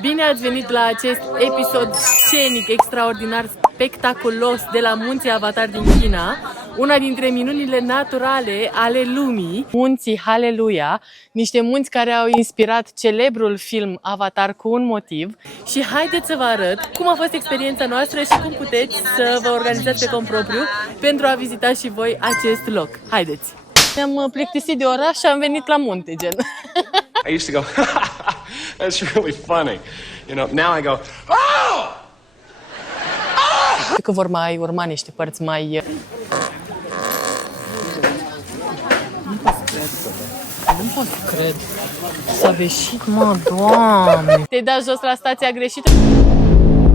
Bine ați venit la acest episod scenic, extraordinar, spectaculos de la munții Avatar din China, una dintre minunile naturale ale lumii, munții Haleluia, niște munți care au inspirat celebrul film Avatar cu un motiv. Și haideți să vă arăt cum a fost experiența noastră și cum puteți să vă organizați pe cont propriu pentru a vizita și voi acest loc. Haideți! Ne-am plictisit de oraș și am venit la munte, gen. I used to go, that's really funny. You know, now I go, oh! Că vor mai urma niște părți mai... Nu pot să cred. S-a veșit, mă, Doamne. Te-ai dat jos la stația greșită?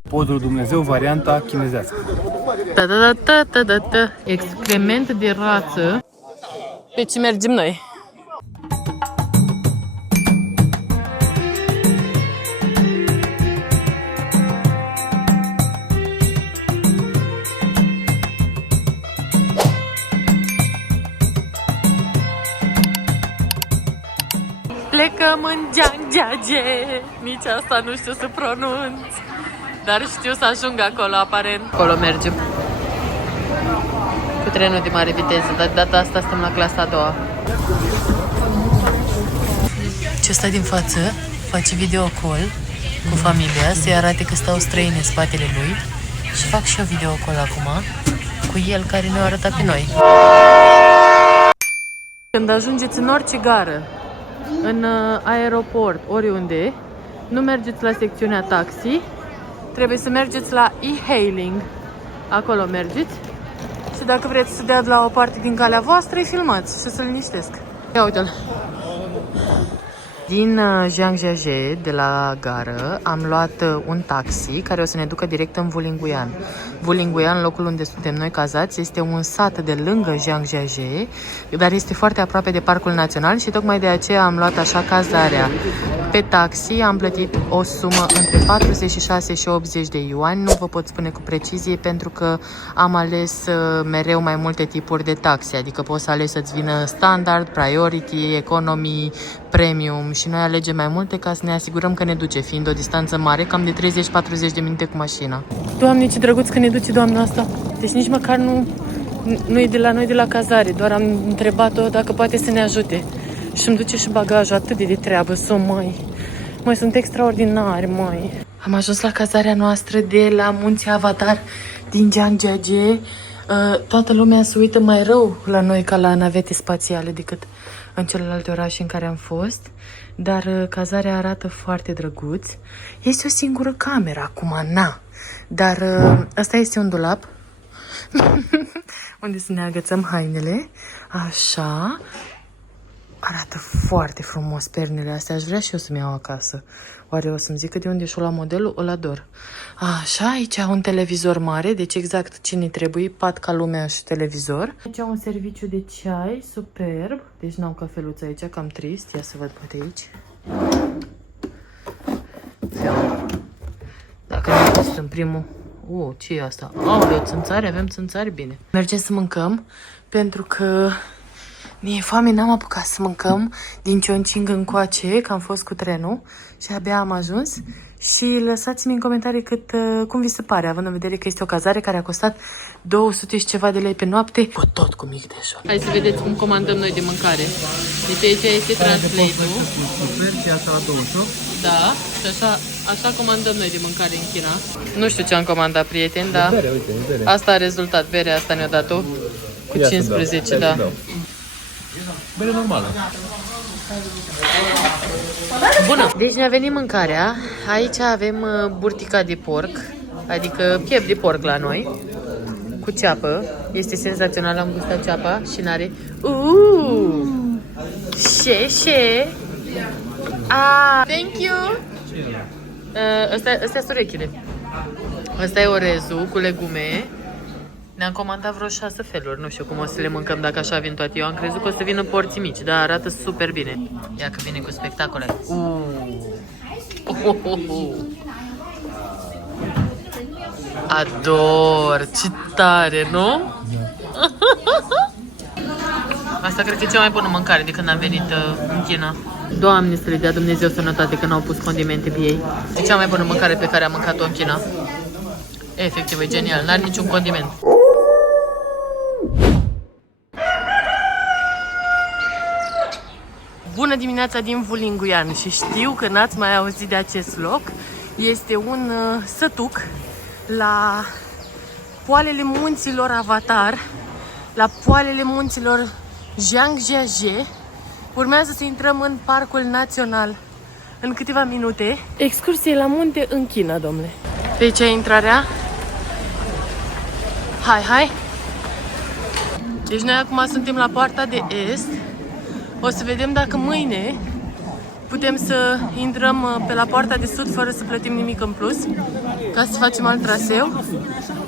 Podul Dumnezeu, varianta chinezească. Da. Excrement de rață. Pe ce mergem noi? Plecăm în Zhangjiajie. Nici asta nu știu să pronunț, dar știu să ajung acolo, aparent. Acolo mergem cu trenul de mare viteză, dar de data asta stăm la clasa a doua. Ce ăsta din față face video call cu familia, să-i arate că stau străini în spatele lui. Și fac și eu video call acum cu el care ne-a arătat pe noi. Când ajungeți în orice gară, în aeroport, oriunde, nu mergeți la secțiunea taxi, trebuie să mergeți la e-hailing. Acolo mergeți și dacă vreți să dea de la o parte din calea voastră, îi filmați să se liniștesc. Ia uite-l! Din Zhangjiajie, de la gară, am luat un taxi care o să ne ducă direct în Wulinguyan. Wulinguyan, locul unde suntem noi cazați, este un sat de lângă Zhangjiajie, dar este foarte aproape de Parcul Național și tocmai de aceea am luat așa cazarea. Pe taxi am plătit o sumă între 46 și 80 de yuani, nu vă pot spune cu precizie pentru că am ales mereu mai multe tipuri de taxi, adică poți să alegi să-ți vină standard, priority, economy, premium și noi alegem mai multe ca să ne asigurăm că ne duce, fiind o distanță mare, cam de 30-40 de minute cu mașina. Doamne, ce drăguț că ne duce doamna asta! Deci nici măcar nu e de la noi, de la cazare, doar am întrebat-o dacă poate să ne ajute. Și îmi duce și bagajul, atât de treabă, măi, sunt extraordinari, măi. Am ajuns la cazarea noastră de la munții Avatar din Zhangjiajie. Toată lumea se uită mai rău la noi ca la navete spațiale decât în celelalte orașe în care am fost, dar cazarea arată foarte drăguț. Este o singură cameră acum, dar asta este un dulap unde să ne agățăm hainele, așa. Arată foarte frumos pernele astea, aș vrea și eu să-mi iau acasă. Oare o să-mi zică de unde și-o la modelul? Îl ador. Așa, aici un televizor mare, deci exact ce ne trebuie, pat ca lumea și televizor. Aici un serviciu de ceai, superb. Deci n-au cafeluță aici, cam trist. Ia să văd poate aici. Dacă nu este în primul... ce e asta? Aoleu, țânțari, avem țânțari, bine. Mergem să mâncăm, pentru că... mi-e foame, n-am apucat să mâncăm din Chongqing încoace, că am fost cu trenul și abia am ajuns. Și lăsați-mi în comentarii cum vi se pare, având în vedere că este o cazare care a costat 200 și ceva de lei pe noapte, cu tot cu mic dejun. Hai să vedeți cum comandăm noi de mâncare. Deci aici este translate-ul. Da, și așa comandăm noi de mâncare în China. Nu știu ce am comandat, prieteni, dar bere, uite, bere. Asta a rezultat, berea asta ne-a dat-o cu 15, da. Bere normală. Bună! Deci ne-a venit mâncarea. Aici avem burtica de porc, adică piept de porc la noi, cu ceapă. Este senzațional, am gustat ceapa și n-are... She. Thank you! Astea sunt urechile. Asta e orezul cu legume. Ne-am comandat vreo 6 feluri, nu știu cum o să le mâncăm dacă așa vin toate. Eu am crezut că o să vină porții mici, dar arată super bine. Ia că vine cu spectacole. Ador, ce tare, nu? Asta cred că e cea mai bună mâncare de când am venit în China. Doamne, să le dea Dumnezeu sănătate că n-au pus condimente pe ei. E cea mai bună mâncare pe care am mâncat-o în China. Efectiv, e genial, n-are niciun condiment. Bună dimineața din Vulinguian și știu că n-ați mai auzit de acest loc. Este un sătuc la poalele munților Avatar, la poalele munților Zhangjiajie. Urmează să intrăm în Parcul Național în câteva minute. Excursie la munte în China, domnule. Pe aici e intrarea. Hai! Deci noi acum suntem la poarta de est. O să vedem dacă mâine putem să intrăm pe la poarta de sud fără să plătim nimic în plus, ca să facem alt traseu.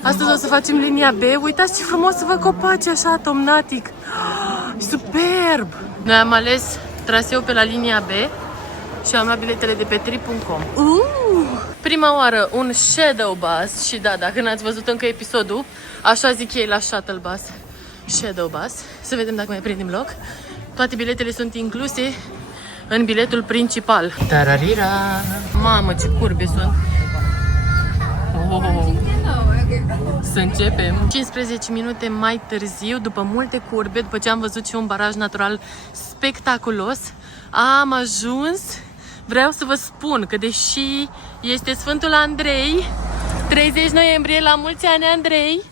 Astăzi o să facem linia B. Uitați ce frumos să văd copaci așa, tomnatic. Superb! Noi am ales traseu pe la linia B și am luat biletele de pe trip.com. Prima oară un shadow bus și da, dacă n-ați văzut încă episodul, așa zic ei la shuttle bus. Shadow bus. Să vedem dacă mai prindem loc. Toate biletele sunt incluse în biletul principal. Tararira! Mamă, ce curbe sunt! Să începem! 15 minute mai târziu, după multe curbe, după ce am văzut și un baraj natural spectaculos, am ajuns. Vreau să vă spun că deși este Sfântul Andrei, 30 noiembrie, la mulți ani Andrei,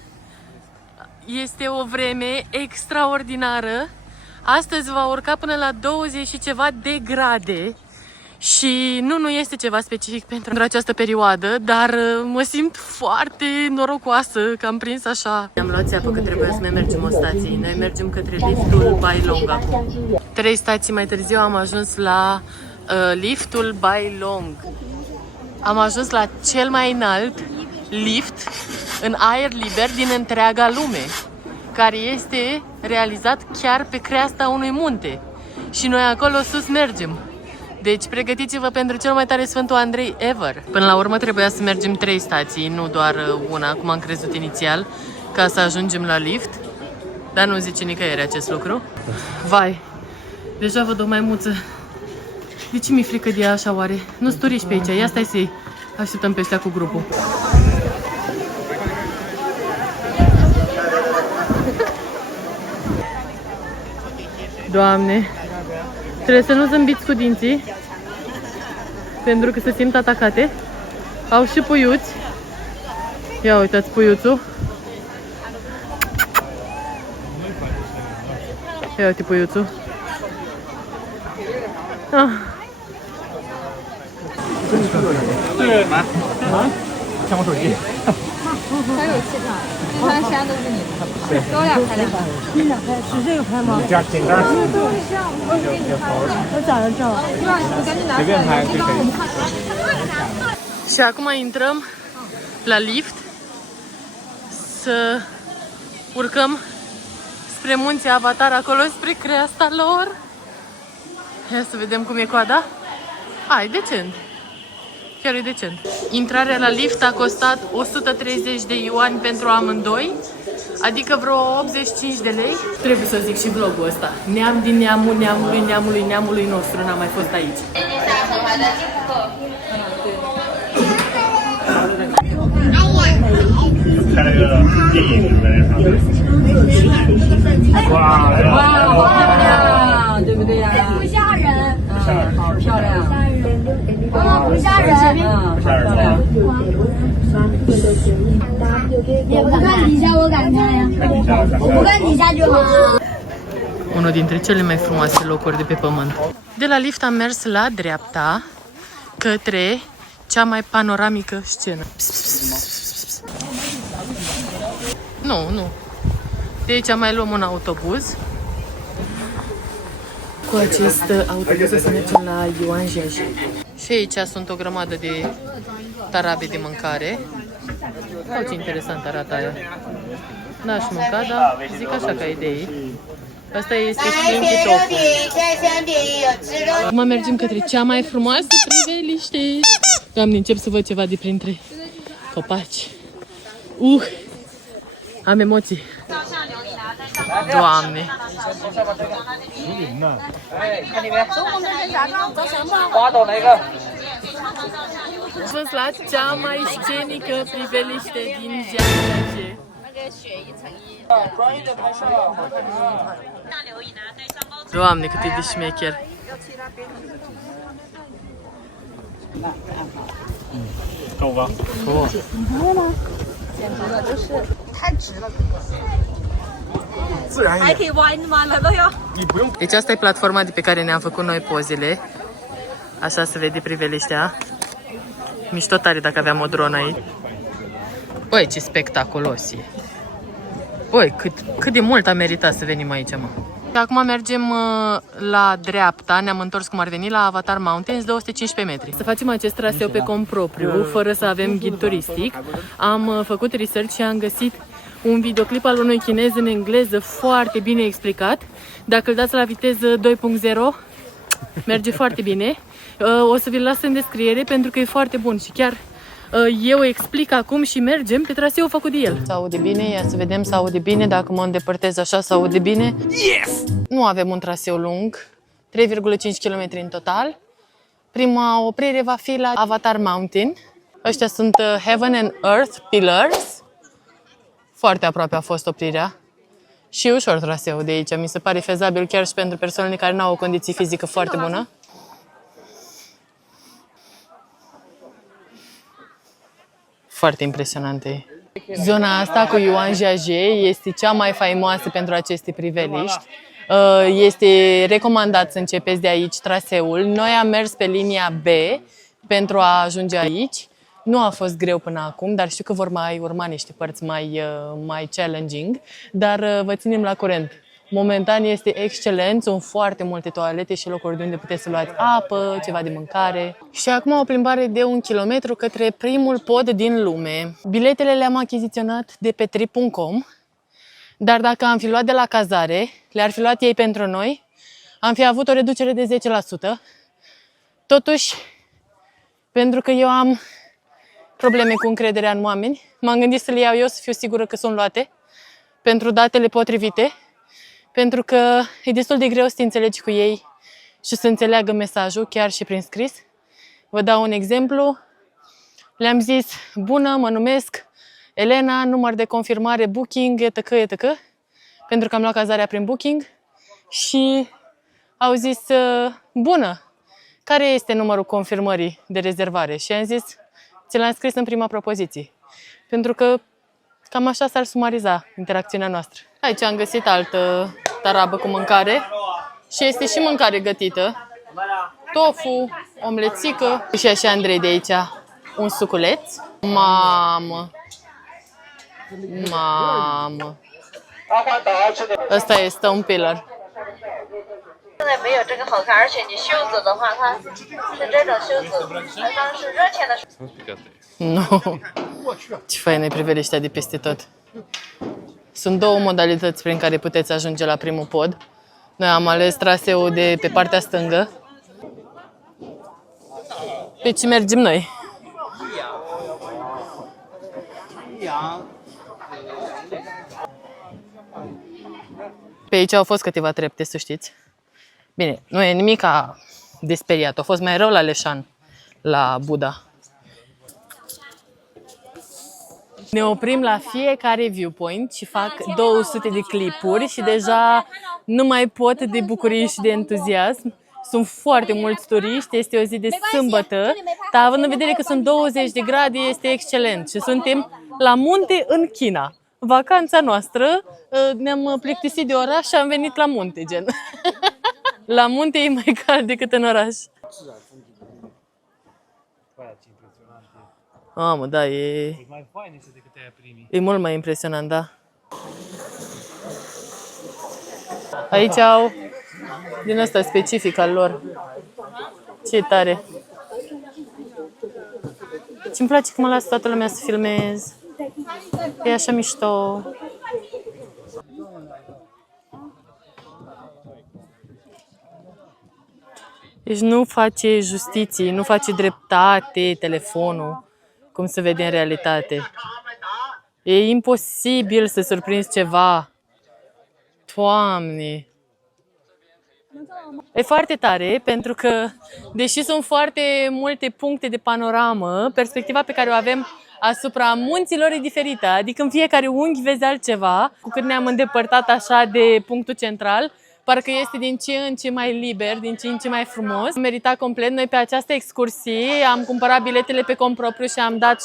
este o vreme extraordinară. Astăzi va urca până la 20 și ceva de grade și nu este ceva specific pentru această perioadă, dar mă simt foarte norocoasă că am prins așa. Am luat țeapă că trebuia să mai mergem o stație. Noi mergem către liftul Bailong acum. 3 stații mai târziu am ajuns la liftul Bailong. Am ajuns la cel mai înalt lift în aer liber din întreaga lume, care este realizat chiar pe creasta unui munte. Și noi acolo sus mergem. Deci pregătiți-vă pentru cel mai tare Sfântul Andrei ever. Până la urmă trebuia să mergem 3 stații, nu doar una, cum am crezut inițial, ca să ajungem la lift. Dar nu zice nicăieri acest lucru. Vai, deja văd o maimuță. De ce mi-e frică de ea așa oare? Nu-s turiști pe aici, ia stai să-i așteptăm pe ăștia cu grupul. Doamne, trebuie să nu zâmbiți cu dinții, pentru că se simt atacate. Au și puiuți. Ia uitați puiuțul. Ia uite puiuțul. Ah. Și acum intrăm la lift să urcăm spre munții Avatar, acolo spre creasta lor. Ia să vedem cum e coada. E decent. Chiar e decent. Intrarea la lift a costat 130 de yuani pentru amândoi, adică vreo 85 de lei. Trebuie să zic și vlogul ăsta. Neam din neamul neamului nostru n-a mai fost aici. Unul dintre cele mai frumoase locuri de pe pământ. De la lift am mers la dreapta către cea mai panoramică scenă. Nu. De aici mai luăm un autobuz. Cu acest autobuz o să mergem la Yuanjiajie. Și aici sunt o grămadă de tarabe de mâncare. Ce interesant arată aia. N-aș mânca, dar zic așa ca idee. Asta este Stinky Tofu. Acum mergem către cea mai frumoasă priveliște. Doamne, încep să văd ceva de printre copaci. Am emoții. Doamne! Am fost la cea mai scenică priveliște din Jiangxia. Doamne, cât e de șmecher! Deci asta e platforma de pe care ne-am făcut noi pozele. Așa se vede priveliștea. Mișto tare dacă aveam o dronă aici. Băi, ce spectaculos e! Băi, cât de mult a meritat să venim aici, mă! Și acum mergem la dreapta, ne-am întors cum ar veni la Avatar Mountains, 215 metri. Să facem acest traseu pe cont propriu, fără să avem ghid turistic. Am făcut research și am găsit un videoclip al unui chinez în engleză foarte bine explicat. Dacă îl dați la viteză 2.0, merge foarte bine. O să vi-l las în descriere pentru că e foarte bun și chiar eu explic acum și mergem pe traseul făcut de el. Se aude bine, ia să vedem, se aude bine, dacă mă îndepărtez așa se aude bine. Yes! Nu avem un traseu lung, 3,5 km în total. Prima oprire va fi la Avatar Mountain. Ăștia sunt Heaven and Earth Pillars. Foarte aproape a fost oprirea. Și ușor traseul de aici, mi se pare fezabil chiar și pentru persoanele care nu au o condiție fizică foarte bună. Foarte impresionantă e. Zona asta cu Yuan Jiaje este cea mai faimoasă pentru aceste priveliști. Este recomandat să începeți de aici traseul. Noi am mers pe linia B pentru a ajunge aici. Nu a fost greu până acum, dar știu că vor mai urma niște părți mai challenging, dar vă ținem la curent. Momentan este excelent, sunt foarte multe toalete și locuri de unde puteți să luați apă, ceva de mâncare. Și acum o plimbare de 1 kilometru către primul pod din lume. Biletele le-am achiziționat de pe trip.com, dar dacă am fi luat de la cazare, le-ar fi luat ei pentru noi, am fi avut o reducere de 10%. Totuși, pentru că eu am probleme cu încrederea în oameni, m-am gândit să le iau eu, să fiu sigură că sunt luate pentru datele potrivite. Pentru că e destul de greu să te înțelegi cu ei și să înțeleagă mesajul, chiar și prin scris. Vă dau un exemplu. Le-am zis, bună, mă numesc Elena, număr de confirmare Booking, etc., etc., pentru că am luat cazarea prin Booking. Și au zis, bună, care este numărul confirmării de rezervare? Și am zis, ți l-am scris în prima propoziție. Pentru că cam așa s-ar sumariza interacțiunea noastră. Aici am găsit altă tarabă cu mâncare și este și mâncare gătită. Tofu, omlețică și așa Andrei de aici un suculeț. Mamă! Mamă! Ăsta e Stone Pillar. Nu. Ce faină e priveliștea de peste tot. Sunt două modalități prin care puteți ajunge la primul pod. Noi am ales traseul de pe partea stângă. Pe ce mergem noi? Pe aici au fost câteva trepte, să știți. Bine, nu e nimic de speriat. A fost mai rău la Leshan, la Buddha. Ne oprim la fiecare viewpoint și fac 200 de clipuri și deja nu mai pot de bucurie și de entuziasm. Sunt foarte mulți turiști, este o zi de sâmbătă, dar având în vedere că sunt 20 de grade, este excelent și suntem la munte în China. Vacanța noastră, ne-am plictisit de oraș și am venit la munte, gen. La munte e mai cald decât în oraș. Mamă, da, e mult mai impresionant, da. Aici au din ăsta specific al lor. Ce tare. Ce-mi place că mă lasă toată lumea să filmez. E așa mișto. Deci nu face justiție, nu face dreptate telefonul, cum se vede în realitate. E imposibil să surprinzi ceva Doamne! E foarte tare pentru că, deși sunt foarte multe puncte de panoramă, perspectiva pe care o avem asupra munților e diferită. Adică în fiecare unghi vezi altceva. Cu cât ne-am îndepărtat așa de punctul central, parcă este din ce în ce mai liber, din ce în ce mai frumos. Am meritat complet. Noi pe această excursie am cumpărat biletele pe cont propriu și am dat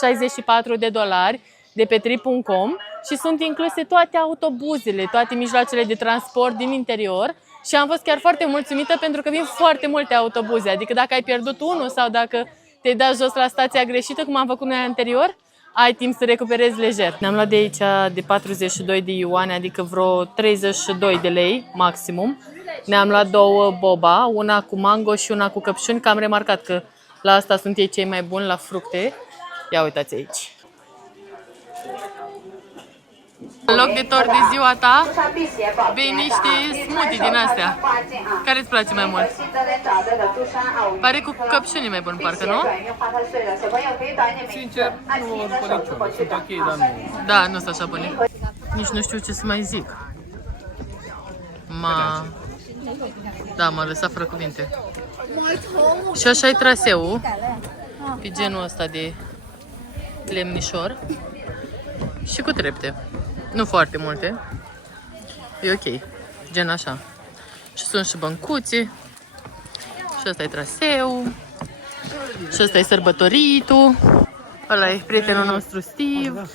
$64 de pe trip.com și sunt incluse toate autobuzele, toate mijloacele de transport din interior. Și am fost chiar foarte mulțumită pentru că vin foarte multe autobuze. Adică dacă ai pierdut unul sau dacă te-ai dat jos la stația greșită, cum am făcut noi anterior, ai timp să recuperezi lejer. Ne-am luat de aici de 42 de ioane, adică vreo 32 de lei maximum. Ne-am luat 2 boba, una cu mango și una cu căpșuni, că am remarcat că la asta sunt ei cei mai buni, la fructe. Ia uitați aici. În loc de tort de ziua ta, bei niște smoothie din astea. Care îți place mai mult? Pare cu căpșuni mai bun, parcă, nu? Sincer, nu o spun niciunul. Sunt ok, dar nu. Da, nu sunt așa bune. Nici nu știu ce să mai zic. Da, m-a lăsat fără cuvinte. Și așa e traseul, pe genul ăsta de lemnișor și cu trepte. Nu foarte multe. E ok. Gen așa. Și sunt și băncuții. Și ăsta e traseu. Și ăsta e sărbătoritul. Ăla e prietenul nostru Steve.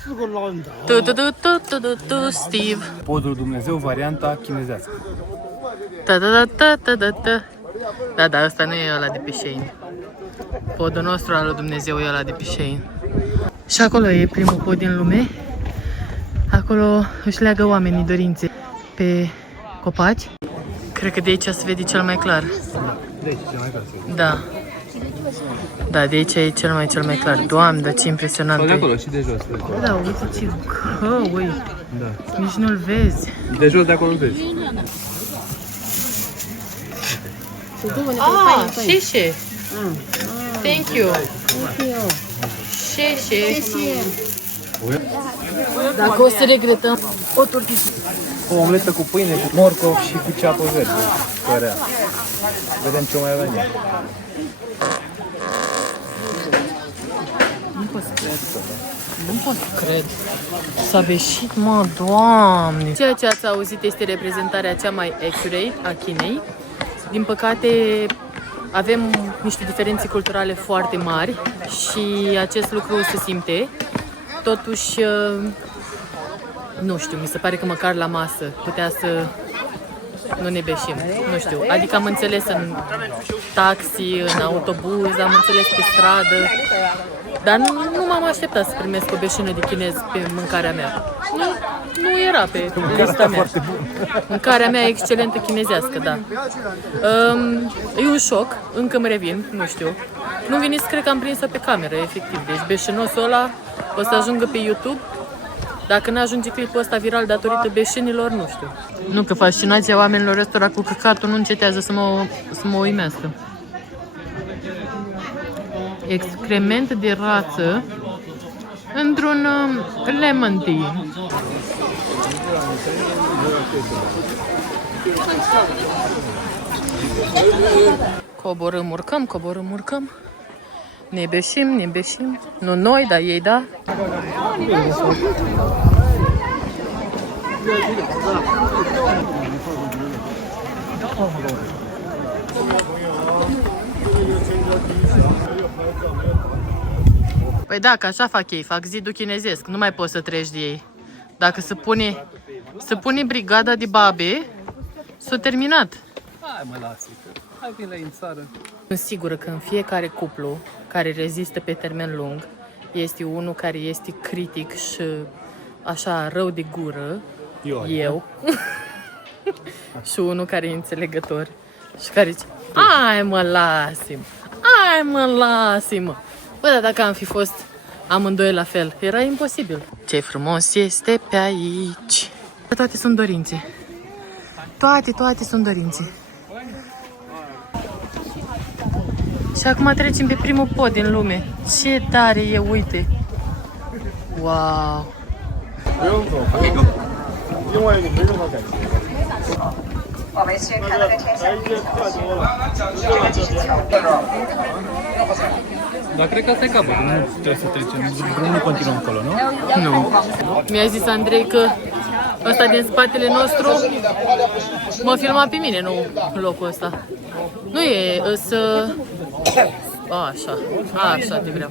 Steve. Podul Dumnezeu, varianta chinezească. Da, ăsta nu e ăla de pe Shein. Podul nostru al lui Dumnezeu e ăla de pe Shein. Și acolo e primul pod din lume. Acolo își leagă oamenii dorințe pe copaci. Cred că de aici se vede cel mai clar. De aici, cel mai clar. Da. Da, de aici e cel mai clar. Doamne, dar ce impresionant Sau de e. acolo și de jos. Da, uite ce căui. Da. Nici nu-l vezi. De jos de acolo vezi. Xexe. Thank you. Xexe. Dacă o să regretăm, o turtiță. O omletă cu pâine, cu morcov și cu ceapă verde. Părea. Vedem ce mai avem. Nu pot să cred. S-a beșit, mă, Doamne. Ceea ce ați auzit este reprezentarea cea mai accurate a Chinei. Din păcate, avem niște diferențe culturale foarte mari și acest lucru se simte. Totuși, nu știu, mi se pare că măcar la masă putea să nu ne beșim. Nu știu, adică am înțeles în taxi, în autobuz, am înțeles pe stradă, dar nu m-am așteptat să primesc o beșină de chinez pe mâncarea mea. Nu era pe lista mea. Mâncarea mea e excelentă chinezească, da. E un șoc, încă îmi revin, nu știu. Nu veniți, cred că am prins-o pe cameră, efectiv. Deci beșinosul ăla o să ajungă pe YouTube. Dacă nu ajunge clipul ăsta viral datorită beșinilor, nu știu. Nu, că fascinația oamenilor ăstora cu căcatul nu încetează să mă uimească. Excrement de rață într-un lemon tea. Coborâm, urcăm. Ne beșim. Nu noi, dar ei da. Păi da, că așa fac ei, fac zidul chinezesc, nu mai poți să treci de ei. Dacă se pune brigada de babe, s-a terminat. Hai mă, lasă. Hai vin la în țară. Sunt sigură că în fiecare cuplu care rezistă pe termen lung este unul care este critic și așa rău de gură, eu. Și unul care e înțelegător și care zice, hai mă, lasă-mă. Bă, dar dacă am fi fost amândoi la fel, era imposibil. Ce frumos este pe aici. Toate sunt dorințe. Toate sunt dorințe. Și acum trecem pe primul pod din lume. Ce tare e, uite. Wow. 我们是看那个天线运桥，这个就是桥。 Dar cred că asta e capătul, nu trebuie să trecem. Drumul continuă încolo, nu? Nu. Mi-a zis Andrei că ăsta din spatele nostru mă filma pe mine, nu locul ăsta. Nu e să... Așa te vreau.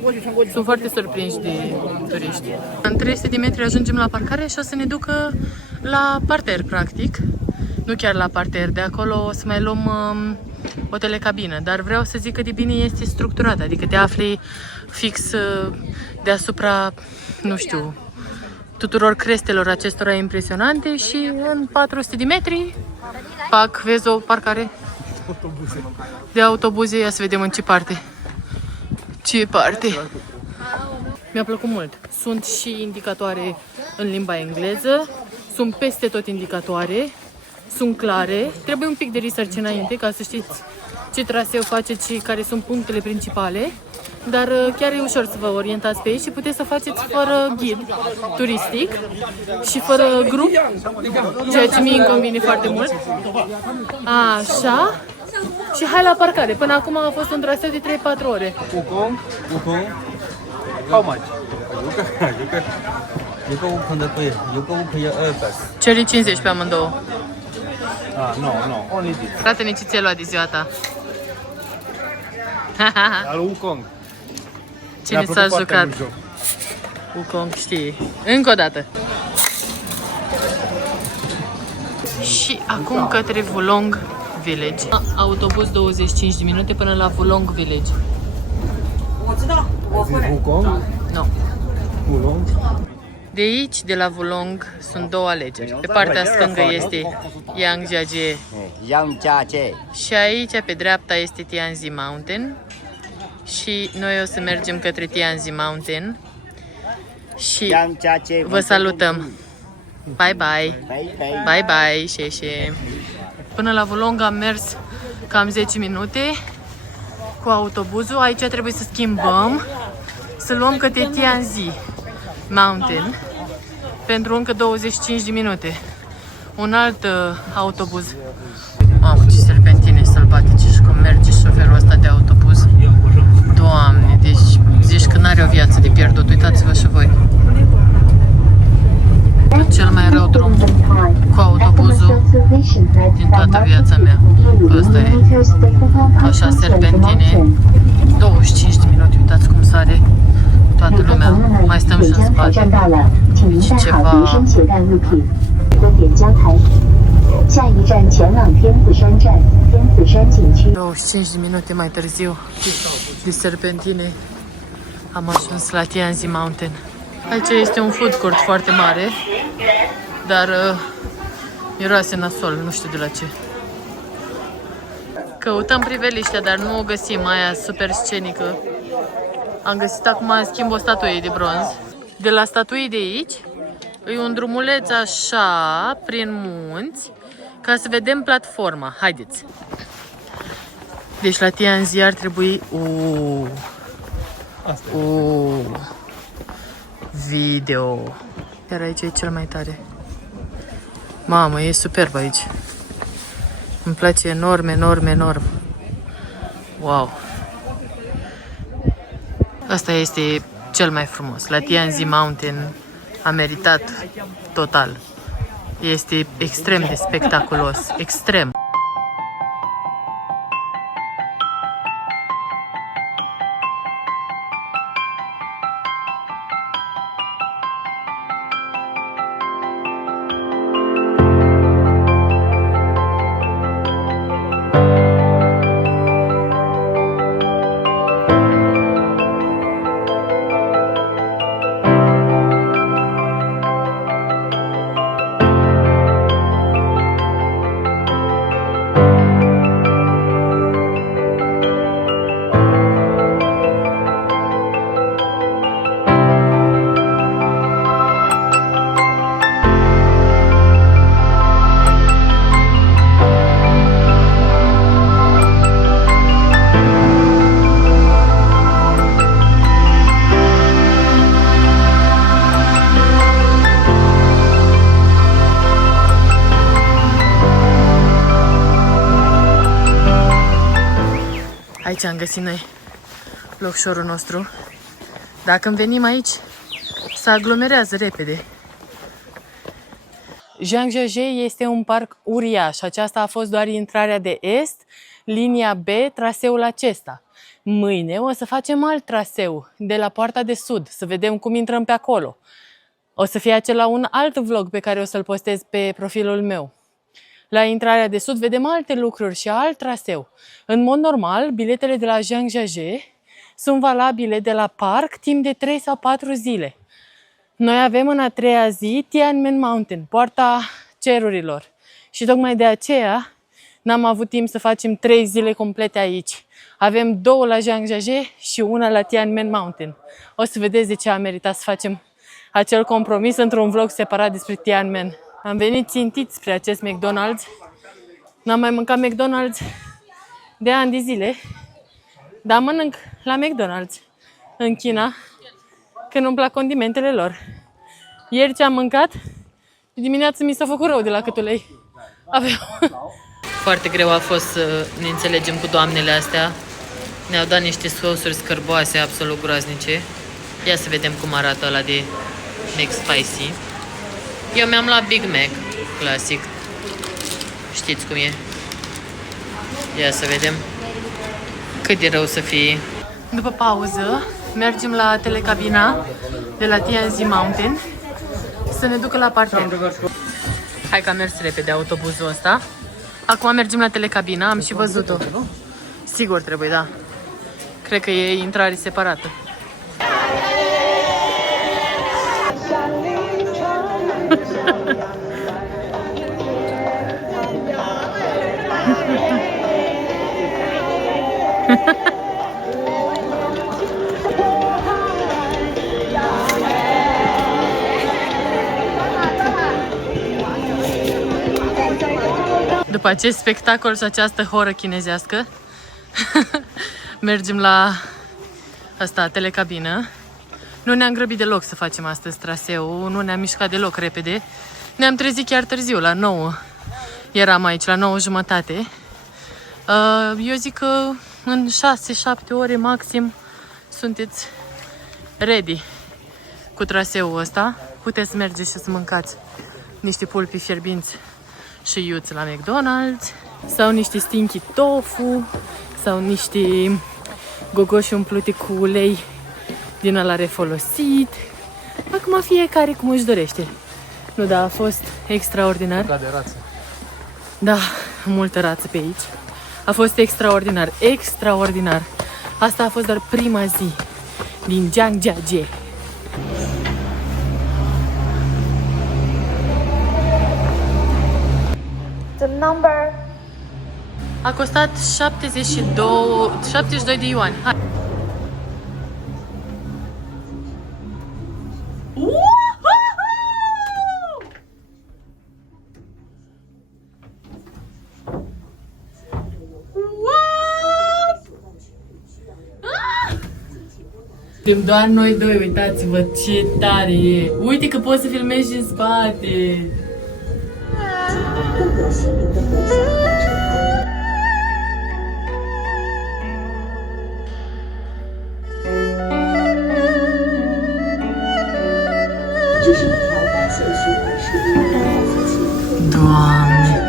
Sunt foarte surprinși de turiști. În 300 de metri ajungem la parcare și o să ne ducă la parter, practic. Nu chiar la parter, de acolo o să mai luăm o telecabină. Dar vreau să zic că de bine este structurată, adică te afli fix deasupra, nu știu, tuturor crestelor acestora impresionante și în 400 de metri, pac, vezi o parcare de autobuze. Ia să vedem în ce parte. Ce parte? Mi-a plăcut mult. Sunt și indicatoare în limba engleză, sunt peste tot indicatoare, sunt clare. Trebuie un pic de research înainte ca să știți ce traseu faceți și care sunt punctele principale, dar chiar e ușor să vă orientați pe aici și puteți să faceți fără ghid turistic și fără grup, ceea ce mie îmi convine foarte mult. Așa. Și hai la parcare. Până acum a fost un traseu de 3-4 ore. Wukong? How much? 有个悟空的贵，有个悟空要200。 Ceri 50 pe amândouă. Ah, no, only this. Frate, nici ți-ai luat de ziua ta. Al Wukong. Cine s-a jucat? Wukong știe. Încă o dată. Și acum către Wulong Village. Autobuz 25 de minute până la Wulong Village. Wukong? Nu. Wulong? De aici, de la Wulong, sunt două alegeri. Pe partea stângă este Yangjiajie și aici, pe dreapta, este Tianzi Mountain. Și noi o să mergem către Tianzi Mountain și vă salutăm. Bye bye! Bye bye, Șeșe! Până la Wulong am mers cam 10 minute cu autobuzul. Aici trebuie să schimbăm, să luăm către Tianzi Mountain pentru încă 25 de minute. Un alt autobuz. Mamă, ce serpentine sălbatice și cum merge șoferul ăsta de autobuz. Doamne, deci zici că n-are o viață de pierdut. Uitați-vă și voi. Cel mai rău drum cu autobuzul din toată viața mea. Ăsta e. Așa, serpentine. 25 de minute, uitați cum sare toată lumea. Mai stăm și în spate. Deci ceva... 下一站前往天子山站，天子山景区。 25 de minute mai târziu de serpentine am ajuns la Tianzi Mountain. Aici este un food court foarte mare, dar miroase nasol, nu știu de la ce. Căutăm priveliștea, dar nu o găsim, aia super scenică. Am găsit acum, în schimb, o statuie de bronz. De la statuii de aici, e un drumuleț așa, prin munți, ca să vedem platforma. Haideți! Deci la Tianzi ar trebui... Video. Iar aici e cel mai tare. Mamă, e superb aici. Îmi place enorm, enorm, enorm. Wow. Asta este cel mai frumos. La Tianzi Mountain a meritat total. Este extrem de spectaculos. Extrem. Aici am găsit noi locșorul nostru. Dacă când venim aici, se aglomerează repede. Zhangjiajie este un parc uriaș. Aceasta a fost doar intrarea de est, linia B, traseul acesta. Mâine o să facem alt traseu de la poarta de sud, să vedem cum intrăm pe acolo. O să fie acela un alt vlog pe care o să-l postez pe profilul meu. La intrarea de sud vedem alte lucruri și alt traseu. În mod normal, biletele de la Zhangjiajie sunt valabile de la parc timp de 3 sau 4 zile. Noi avem în a treia zi Tianmen Mountain, poarta cerurilor. Și tocmai de aceea n-am avut timp să facem 3 zile complete aici. Avem 2 la Zhangjiajie și una la Tianmen Mountain. O să vedeți de ce a meritat să facem acel compromis într-un vlog separat despre Tianmen. Am venit țintit spre acest McDonald's. N-am mai mâncat McDonald's de ani de zile, dar mănânc la McDonald's în China când îmi plac condimentele lor. Ieri ce am mâncat, dimineața mi s-a făcut rău de la cât ulei aveau. Foarte greu a fost să ne înțelegem cu doamnele astea. Ne-au dat niște sosuri scârboase, absolut groaznice. Ia să vedem cum arată ăla de McSpicy. Eu mi-am luat Big Mac, clasic. Știți cum e. Ia să vedem cât de rău să fie. După pauză, mergem la telecabina de la Tianzi Mountain să ne ducă la parter. Hai că a mers repede autobuzul ăsta. Acum mergem la telecabina, am și văzut-o. Sigur trebuie, da. Cred că e intrare separată. După acest spectacol și această horă chinezească, mergem la asta, telecabină. Nu ne-am grăbit deloc să facem astăzi traseul, nu ne-am mișcat deloc repede. Ne-am trezit chiar târziu, la 9. Eram aici, la 9:30. Eu zic că în 6-7 ore maxim sunteți ready cu traseul ăsta. Puteți să mergeți și să mâncați niște pulpi fierbinți și iuți la McDonald's, sau niște stinky tofu, sau niște gogoși umplute cu ulei din ăla refolosit. Acum fiecare cum își dorește. Nu, da, a fost extraordinar. Ca de rață. Da, multă rață pe aici. A fost extraordinar, extraordinar. Asta a fost doar prima zi din Zhangjiajie. The number. A costat 72 de yuani. Hai. Suntem doar noi doi, uitați-vă ce tare e! Uite că poți să filmezi și în spate! Doamne!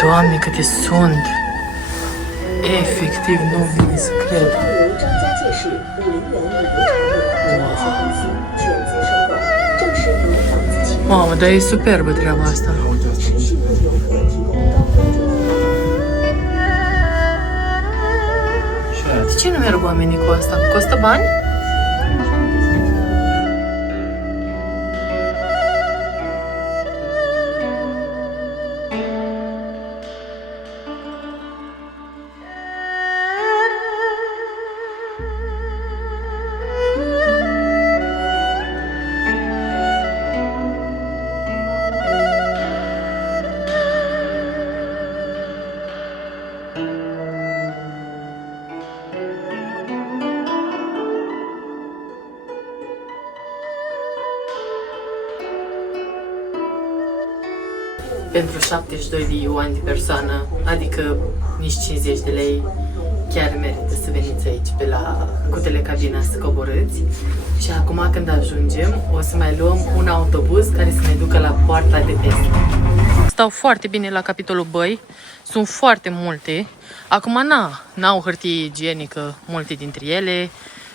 Doamne, câte sunt! Efectiv, nu vine să cred. Mamă, dar e superbă treaba asta. De ce nu merg oamenii cu asta? Costă bani? pentru 72 de yuani de persoană, adică nici 50 de lei. Chiar merită să veniți aici pe la cu telecabina să coborâți. Și acum când ajungem, o să mai luăm un autobuz care să ne ducă la poarta de est. Stau foarte bine la capitolul băi, sunt foarte multe. Acum n-au hârtie igienică multe dintre ele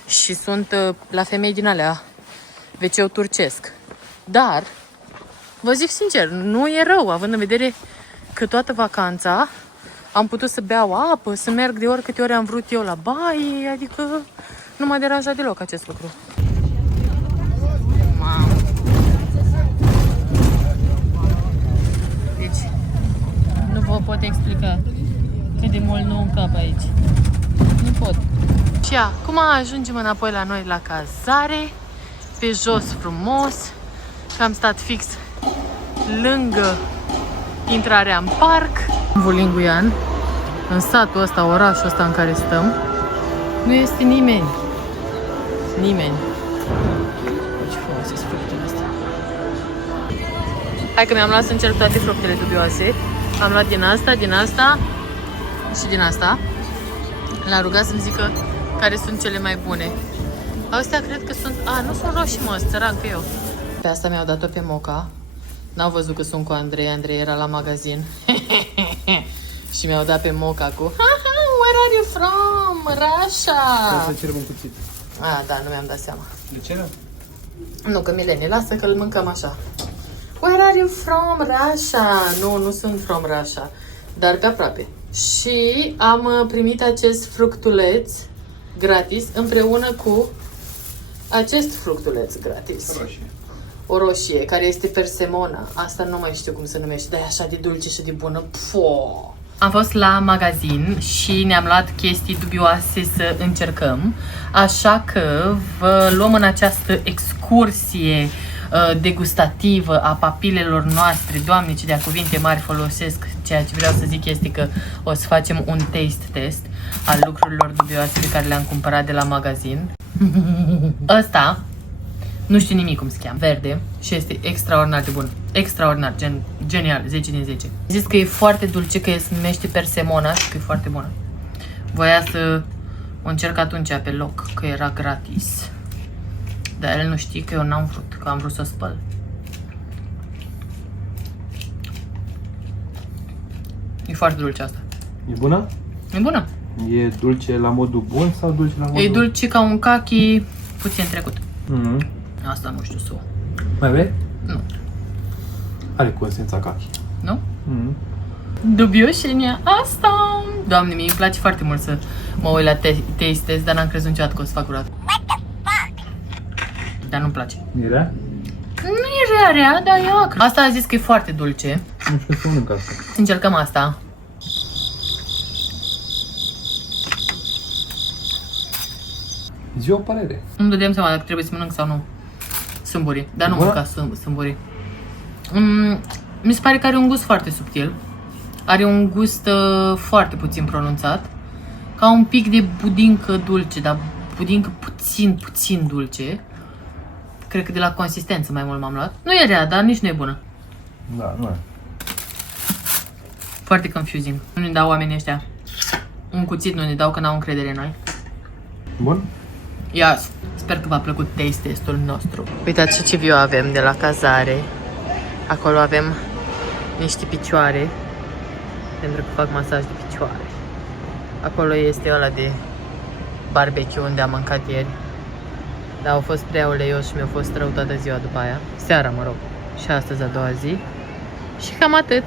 și sunt la femei din alea WC-ul turcesc. Dar, vă zic sincer, nu e rău, având în vedere că toată vacanța am putut să beau apă, să merg de oricâte ori am vrut eu la baie, adică nu m-a deranjat deloc acest lucru. Mamă. Deci, nu vă pot explica cât de mult nu încap aici. Nu pot. Și acum ajungem înapoi la noi la cazare, pe jos frumos, că am stat fix lângă intrarea în parc. Volinguian, în satul ăsta, orașul ăsta în care stăm, nu este nimeni. Nimeni. Ce frumos sunt fructele astea. Hai că mi-am luat să încerc toate fructele dubioase. Am luat din asta și din asta. L-am rugat să-mi zică care sunt cele mai bune. Astea cred că sunt... nu sunt roșii, mă, țăran că eu. Pe asta mi-au dat-o pe Moca. N-au văzut că sunt cu Andrei. Andrei era la magazin. Și mi-au dat pe Moca cu where are you from? Russia! Trebuie să cerem un cuțit. Da, nu mi-am dat seama. De ce nu? Nu, că Milene, lasă că îl mâncăm așa. Where are you from? Russia! Nu sunt from Russia, dar pe aproape. Și am primit acest fructuleț gratis împreună cu acest fructuleț gratis. Roșie. O roșie, care este persemona. Asta nu mai știu cum se numește, dar e așa de dulce și de bună. Pfo! Am fost la magazin și ne-am luat chestii dubioase să încercăm. Așa că vă luăm în această excursie degustativă a papilelor noastre. Doamne, ce de-a cuvinte mari folosesc. Ceea ce vreau să zic este că o să facem un taste test al lucrurilor dubioase pe care le-am cumpărat de la magazin. Ăsta nu știu nimic cum se cheamă, verde, și este extraordinar de bun. Extraordinar, genial, 10 din 10. Zis că e foarte dulce, că se numește persemona și că e foarte bună. Voia să o încerc atunci pe loc, că era gratis. Dar el nu știe că eu n-am vrut, că am vrut să o spăl. E foarte dulce asta. E bună? E bună. E dulce la modul bun sau dulce la modul... E dulce ca un kaki puțin trecut. Mm-hmm. Asta nu știu să o... Mai vrei? Nu. Are consistența kaki. Nu? Mm-hmm. Dubioșenia asta! Doamne, mie îmi place foarte mult să mă uit la taste test, dar n-am crezut niciodată că o să fac vreodată. Dar nu-mi place. E rea? Nu e rea, dar e acră. Asta a zis că e foarte dulce. Nu știu să mănânc asta. Încercăm asta. Zi o părere. Nu dădeam seama dacă trebuie să mănânc sau nu sâmburii. Dar nu mânca sâmburii. Mi se pare că are un gust foarte subtil. Are un gust foarte puțin pronunțat. Ca un pic de budincă dulce, dar budincă puțin dulce. Cred că de la consistență mai mult m-am luat. Nu e rea, dar nici nu e bună. Da, nu e. Foarte confusing. Nu ne dau oamenii ăștia un cuțit, nu ne dau că n-au încredere în noi. Bun? Yes. Sper că v-a plăcut taste testul nostru. Uitați ce view avem de la cazare. Acolo avem niște picioare, pentru că fac masaj de picioare. Acolo este ăla de barbecue unde am mâncat ieri. Dar au fost prea uleios și mi-a fost rău toată ziua după aia. Seara, mă rog. Și astăzi a doua zi. Și cam atât.